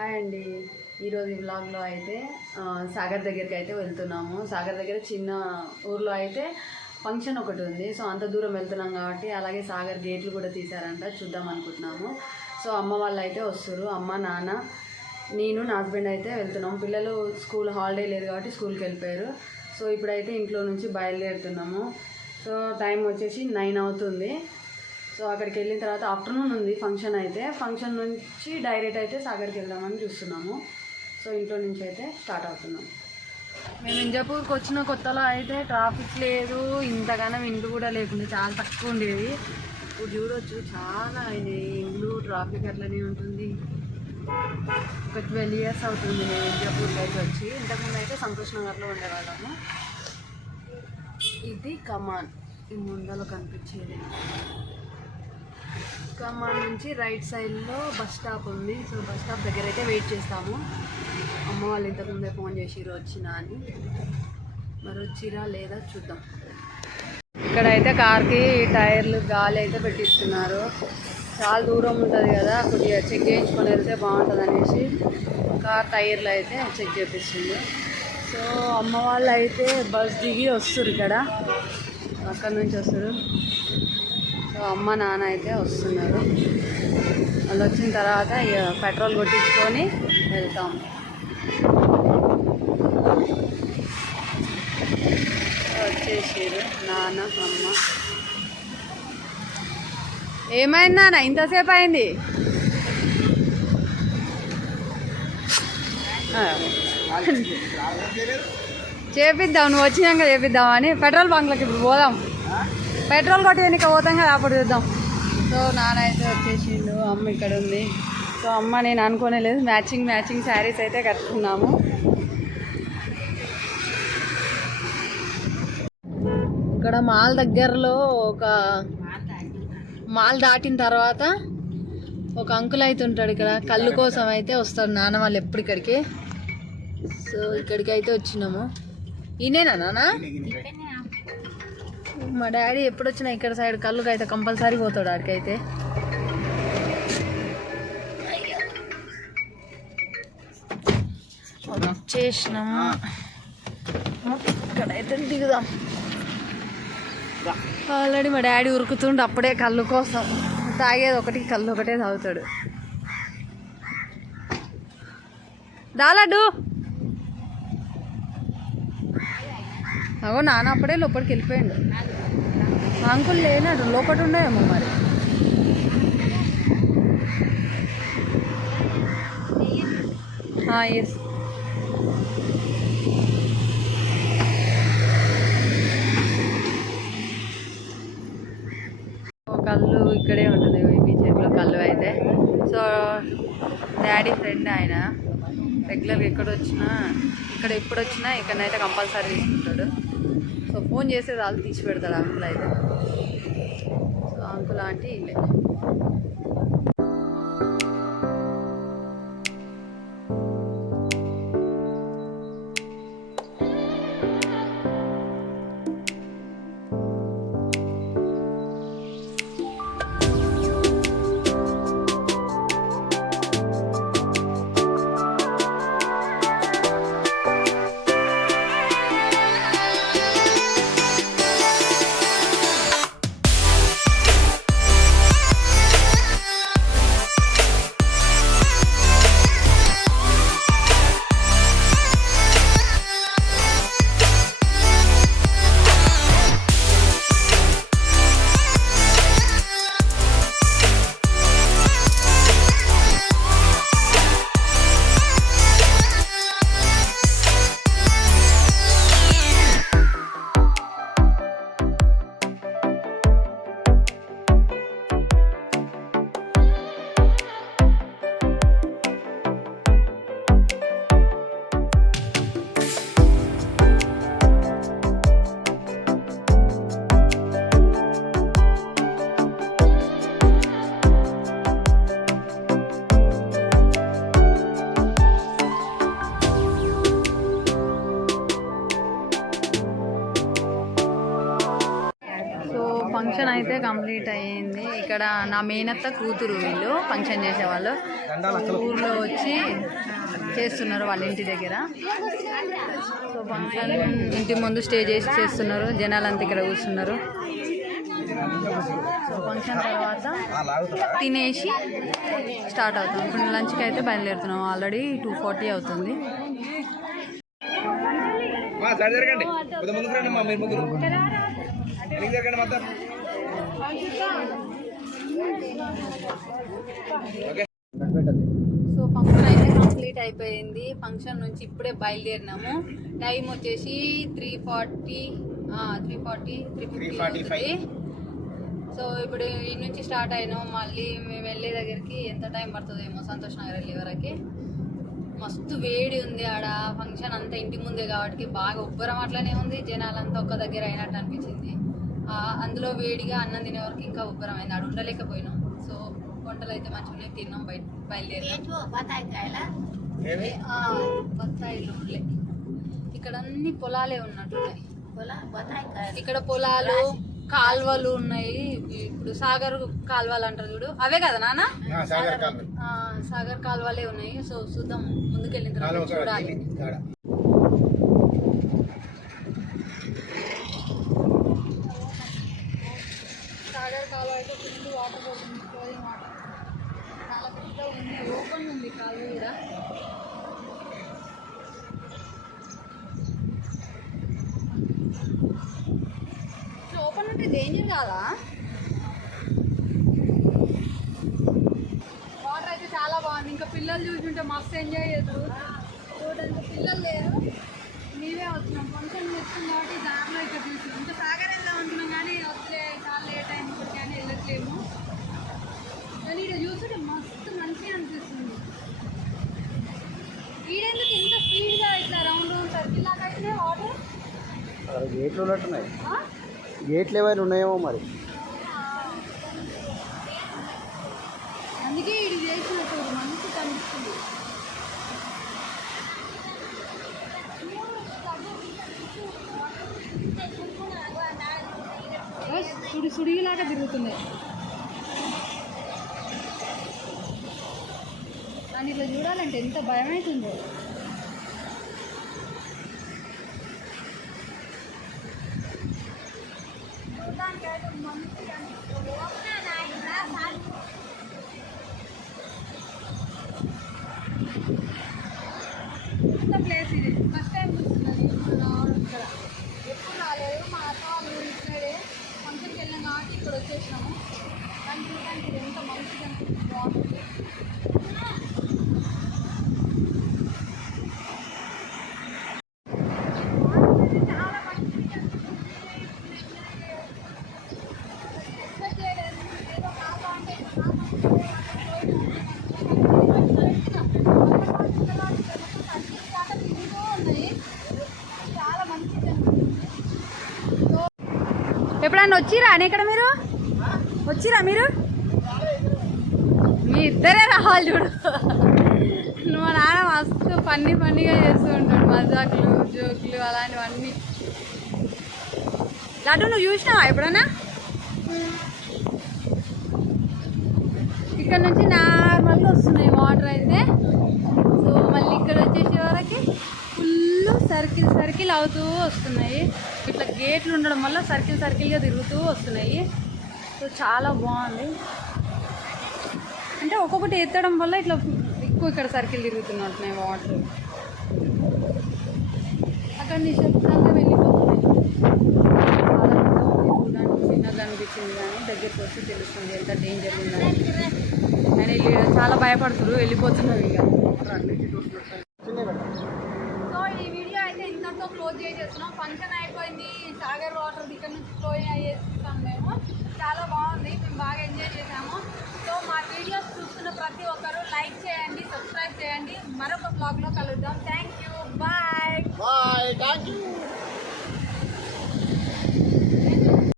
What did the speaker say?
Hi అండి. ఈరోజు వ్లాగ్లో అయితే సాగర్ దగ్గరికి అయితే వెళ్తున్నాము. సాగర్ దగ్గర చిన్న ఊర్లో అయితే ఫంక్షన్ ఒకటి ఉంది. సో అంత దూరం వెళ్తున్నాం కాబట్టి అలాగే సాగర్ గేట్లు కూడా తీశారంట, చూద్దాం అనుకుంటున్నాము. సో అమ్మ వాళ్ళు అయితే వస్తారు, అమ్మ నాన్న నేను నా హస్బెండ్ అయితే వెళ్తున్నాము. పిల్లలు స్కూల్ హాలిడే లేదు కాబట్టి స్కూల్కి వెళ్ళిపోయారు. సో ఇప్పుడైతే ఇంట్లో నుంచి బయలుదేరుతున్నాము. సో టైం వచ్చేసి 9 అవుతుంది. సో అక్కడికి వెళ్ళిన తర్వాత ఆఫ్టర్నూన్ ఉంది ఫంక్షన్. అయితే ఫంక్షన్ నుంచి డైరెక్ట్ అయితే సాగర్కి వెళ్దామని చూస్తున్నాము. సో ఇంట్లో నుంచి అయితే స్టార్ట్ అవుతున్నాం. మేము ఇంజాపూర్కి వచ్చిన కొత్తలో అయితే ట్రాఫిక్ లేదు, ఇంతగానో ఇండ్లు కూడా లేకుండా చాలా తక్కువ ఉండేది. ఇప్పుడు చూడవచ్చు చాలా ఇండ్లు, ట్రాఫిక్ అట్లనే ఉంటుంది. ఒక 12 years అవుతుంది మేము ఇంజాపూర్కి అయితే వచ్చి. ఇంతకుముందు అయితే సంతోష్ నగర్లో ఉండేవాళ్ళము. ఇది కమాన్, ఈ ముందలో కనిపించేది. కమాన్ నుంచి రైట్ సైడ్లో బస్ స్టాప్ ఉంది. సో బస్ స్టాప్ దగ్గర అయితే వెయిట్ చేస్తాము. అమ్మ వాళ్ళు ఇంతకుముందే ఫోన్ చేసిర్రు వచ్చినా అని, మరి వచ్చిరా లేదా చూద్దాం. ఇక్కడైతే కార్కి టైర్లు గాలి అయితే పెట్టిస్తున్నారు. చాలా దూరం ఉంటుంది కదా, కొద్దిగా చెక్ చేయించుకొని వెళ్తే బాగుంటుంది అనేసి కార్ టైర్లు అయితే చెక్ చేపిస్తుంది. సో అమ్మ వాళ్ళు అయితే బస్ దిగి వస్తారు, ఇక్కడ అక్కడ నుంచి వస్తారు. సో అమ్మ నాన్న అయితే వస్తున్నారు. వాళ్ళు వచ్చిన తర్వాత పెట్రోల్ కొట్టించుకొని వెళ్తాం. వచ్చేసారు నాన్న అమ్మ. ఏమైంది నాన్న, ఇంతసేపు అయింది? చేపిద్దాం, నువ్వు వచ్చినాక చేపిద్దామని. పెట్రోల్ బంక్లోకి ఇప్పుడు పోదాం, పెట్రోల్ కొట్టేయడానికి పోతాం కదా, అప్పుడు చూద్దాం. సో నాన్న అయితే వచ్చేసిండు, అమ్మ ఇక్కడ ఉంది. సో అమ్మ నేను అనుకోలేదు, మ్యాచింగ్ శారీస్ అయితే కట్టుకున్నాము. ఇక్కడ మాల్ దగ్గరలో మాల్ దాటిన తర్వాత ఒక అంకుల్ అయితే ఉంటాడు ఇక్కడ, కళ్ళు కోసం అయితే వస్తారు నాన్న వాళ్ళు ఎప్పుడు ఇక్కడికి. సో ఇక్కడికి అయితే వచ్చినాము. ఈయనేనా నాన్న? మా డాడీ ఎప్పుడు వచ్చినా ఇక్కడ సైడ్ కళ్ళుకి అయితే కంపల్సరీ పోతాడు ఆడికైతే. వచ్చేసినాము, ఇక్కడైతే దిగుదాం. ఆల్రెడీ మా డాడీ ఉరుకుతుండు అప్పుడే కళ్ళు కోసం. తాగేది ఒకటి, కళ్ళు ఒకటే తాగుతాడు. దాలడ్డు అగో నాన్న అప్పుడే లోపలికి వెళ్ళిపోయాడు. అంకుల్ లేనాడు, లోపల ఉన్నాయేమో మరి. ఎస్, కళ్ళు ఇక్కడే ఉంటుంది ఈ చెట్లు కళ్ళు అయితే. సో డాడీ ఫ్రెండ్ ఆయన, రెగ్యులర్గా ఎప్పుడు వచ్చినా ఇక్కడనైతే కంపల్సరీ తీసుకుంటాడు. సో ఫోన్ చేసే వాళ్ళు తీసి పెడతాడు అంకుల్ అయితే. సో అంకుల్ ఆంటీ ఇల్లే. అయితే కంప్లీట్ అయ్యింది. ఇక్కడ నా మేనత్త కూతురు వీళ్ళు ఫంక్షన్ చేసేవాళ్ళు ఊర్లో వచ్చి చేస్తున్నారు వాళ్ళ ఇంటి దగ్గర. సో ఫంక్షన్ ఇంటి ముందు స్టే చేసి చేస్తున్నారు, జనాలంతా ఇక్కడ కూర్చున్నారు. సో ఫంక్షన్ తర్వాత తినేసి స్టార్ట్ అవుతాం. ఇప్పుడు లంచ్కి అయితే బయలుదేరుతున్నాం. ఆల్రెడీ 2:40 అవుతుంది. సో ఫంక్షన్ అయితే కంప్లీట్ అయిపోయింది. ఫంక్షన్ నుంచి ఇప్పుడే బయలుదేరినాము. టైం వచ్చేసి 3:50 సో ఇప్పుడు ఈ నుంచి స్టార్ట్ అయినాం. మళ్ళీ మేము వెళ్ళే దగ్గరికి ఎంత టైం పడుతుందేమో సంతోష్ నగర్ వెళ్ళే వరకు. మస్తు వేడి ఉంది ఆడ. ఫంక్షన్ అంతా ఇంటి ముందే కాబట్టి బాగా ఉబ్బరం అట్లనే ఉంది. జనాలంతా ఒక్క దగ్గర అయినట్టు అనిపించింది. అందులో వేడిగా అన్నం తినే వరకు ఇంకా ఉబ్బరం అయింది. ఆడ ఉండలేకపోయినాం. సో వంటలు అయితే మంచిగానే తిన్నాం. బయలుదేరాం. బత్తాయిలు ఉండలే. ఇక్కడ అన్ని పొలాలే ఉన్నట్టున్నాయి. ఇక్కడ పొలాలు కాల్వలు ఉన్నాయి. ఇప్పుడు సాగర్ కాల్వలు అంటారు చూడు, అవే కదా నాన్న? సాగర్ కాల్వలే ఉన్నాయి. సో చూద్దాం, ముందుకెళ్ళిన తర్వాత చూడాలి. సాగర్ కాలువ అయితే ఫుల్ వాటర్ పోతుంది, ఫ్లోయింగ్ వాటర్. చాలా పెద్ద ఉంది, ఓపెన్ ఉంది కాలువ కూడా. ఓపెన్ ఉంటే డేంజర్ కాదా? వాటర్ అయితే చాలా బాగుంది. ఇంకా పిల్లలు చూసుంటే మస్తు ఎంజాయ్ చేస్తారు. చూడండి, పిల్లలు లేరు, మేమే వచ్చినాం. ఫంక్షన్ వచ్చింది కాబట్టి దారిలో ఇక్కడ చూసాం. ఇంకా సాగర్ వెళ్దాం అనుకున్నాం కానీ వస్తే చాలా లేట్ అయింది కానీ వెళ్ళట్లేము. కానీ ఇక్కడ చూస్తుంటే మస్తు మంచిగా అనిపిస్తుంది. ఈడెందుకు ఇంత స్పీడ్గా ఇట్లా రౌండ్ రౌండ్ సర్కిల్ లాగా అయితే వాటర్ గేట్లు ఉన్నట్టున్నాయి. గేట్లు ఏమైనా ఉన్నాయేమో మరి. అందుకే ఇది చేసినట్టు మంచి కనిపిస్తుంది. సుడిలాగా తిరుగుతుంది. దాన్ని ఇట్లా చూడాలంటే ఎంత భయం అవుతుందో. ప్లేస్ ఇది ఫస్ట్ టైం చూస్తున్నాను ఇక్కడ. ఎప్పుడు రాలేదు. మా అత్త వాళ్ళు ఇక్కడే ఫంక్షన్కి వెళ్ళాం కాబట్టి ఇక్కడ వచ్చేసినాము. కానీ చూడడానికి ఇది ఎంత మంచిగా బాగుంటుంది. ఎప్పుడన్నా వచ్చిరా అని ఇక్కడ? మీరు వచ్చిరా? మీరు మీ ఇద్దరే రావాలి చూడు. నువ్వు నాన్న మస్తు ఫన్నీగా చేస్తూ ఉంటాడు, మజాకులు జోకులు అలాంటివన్నీ. లడ్డు నువ్వు చూసినావా ఎప్పుడన్నా? ఇక్కడ నుంచి నార్మల్గా వస్తున్నాయి వాటర్ అయితే. సో మళ్ళీ ఇక్కడ వచ్చేసే వరకు ఫుల్ సర్కిల్ అవుతూ వస్తున్నాయి. ఇట్లా గేట్లు ఉండడం వల్ల సర్కిల్గా తిరుగుతూ వస్తున్నాయి. సో చాలా బాగుంది. అంటే ఒక్కొక్కటి ఎత్తడం వల్ల ఇట్లా ఎక్కువ ఇక్కడ సర్కిల్ తిరుగుతున్నట్టున్నాయి వాటర్. అక్కడ నిశ్శబ్దంగా వెళ్ళిపోతున్నాయి. చూడడానికి చిన్నగా అనిపించింది కానీ దగ్గరికి వచ్చి తెలుస్తుంది ఎంత డేంజర్ ఉందని. నేను చాలా భయపడుతున్నారు, వెళ్ళిపోతున్నారు ఇక. సో ఈ వీడియో అయితే ఇంతతో క్లోజ్ చేసేస్తున్నాం. ఫంక్షన్ అయిపోయింది. సాగర్ వాటర్ ఇక్కడ నుంచి ఫ్లోయింగ్ అయ్యేస్తాం మేము. చాలా బాగుంది, మేము బాగా ఎంజాయ్ చేసాము. సో మా వీడియోస్ చూస్తున్న ప్రతి ఒక్కరు లైక్ చేయండి, సబ్స్క్రైబ్ చేయండి. మరొక బ్లాగ్లో కలుద్దాం. Thank you. Bye. Thank you.